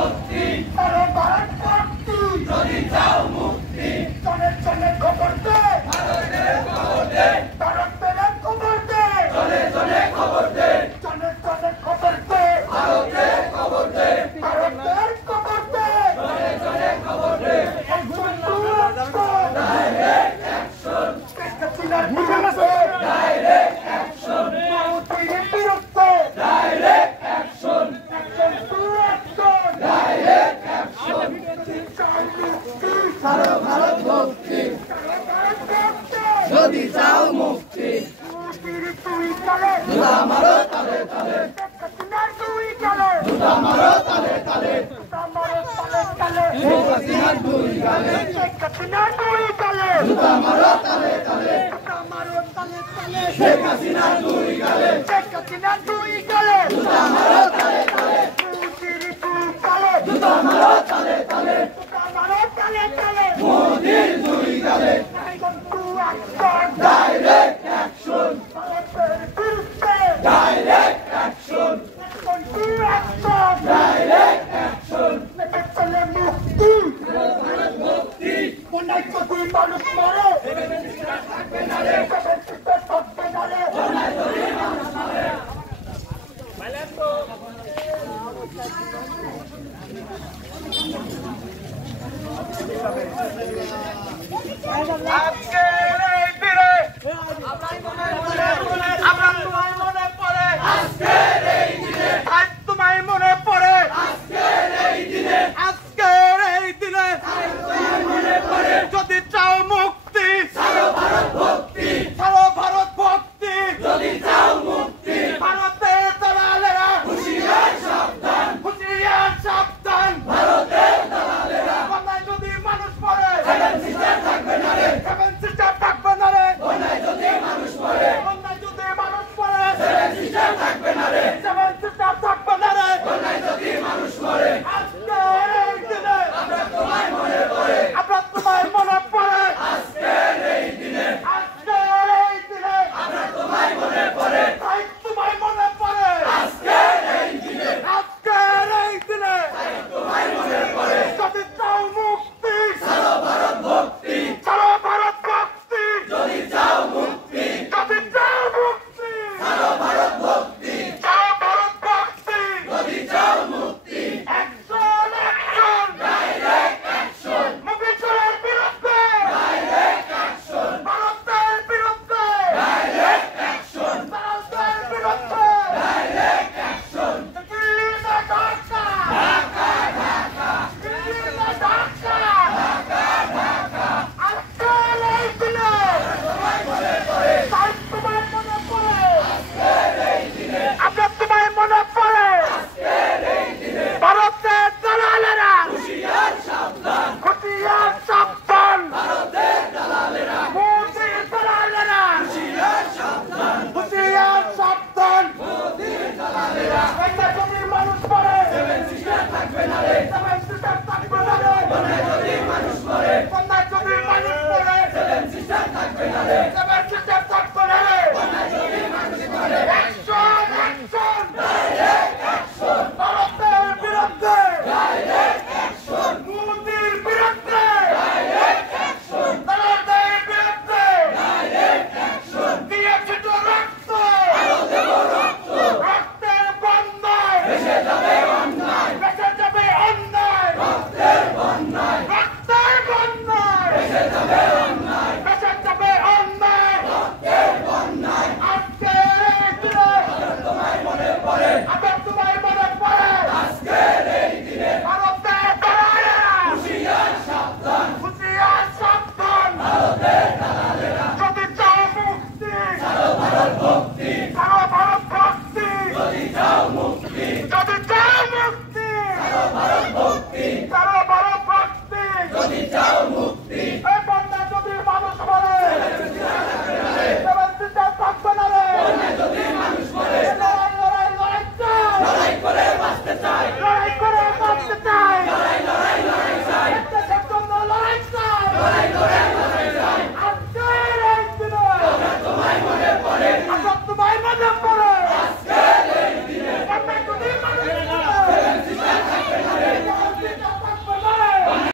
ভক্তি সারা ভারত ভক্তি যদি চাও মুক্তি চলে চলে খবর দে ভারতের খবর দে ভারতের খবর দে চলে চলে খবর দে চলে চলে খবর দে ভারতের খবর দে ভারতের খবর দে চলে চলে খবর দে direct action direct action direct action direct action সারা ভারত ভক্তি যদি চাও মুক্তি জুতা মারো তালে তালে জুতা মারো তালে তালে শেখ হাসিনার দুই গালে জুতা মারো তালে তালে শেখ হাসিনার দুই গালে জুতা মারো তালে তালে জুতা মারো তালে তালে মোদির দুই গালে direct action direct action direct action মুক্তি মানুষ মারে থাকবে না রে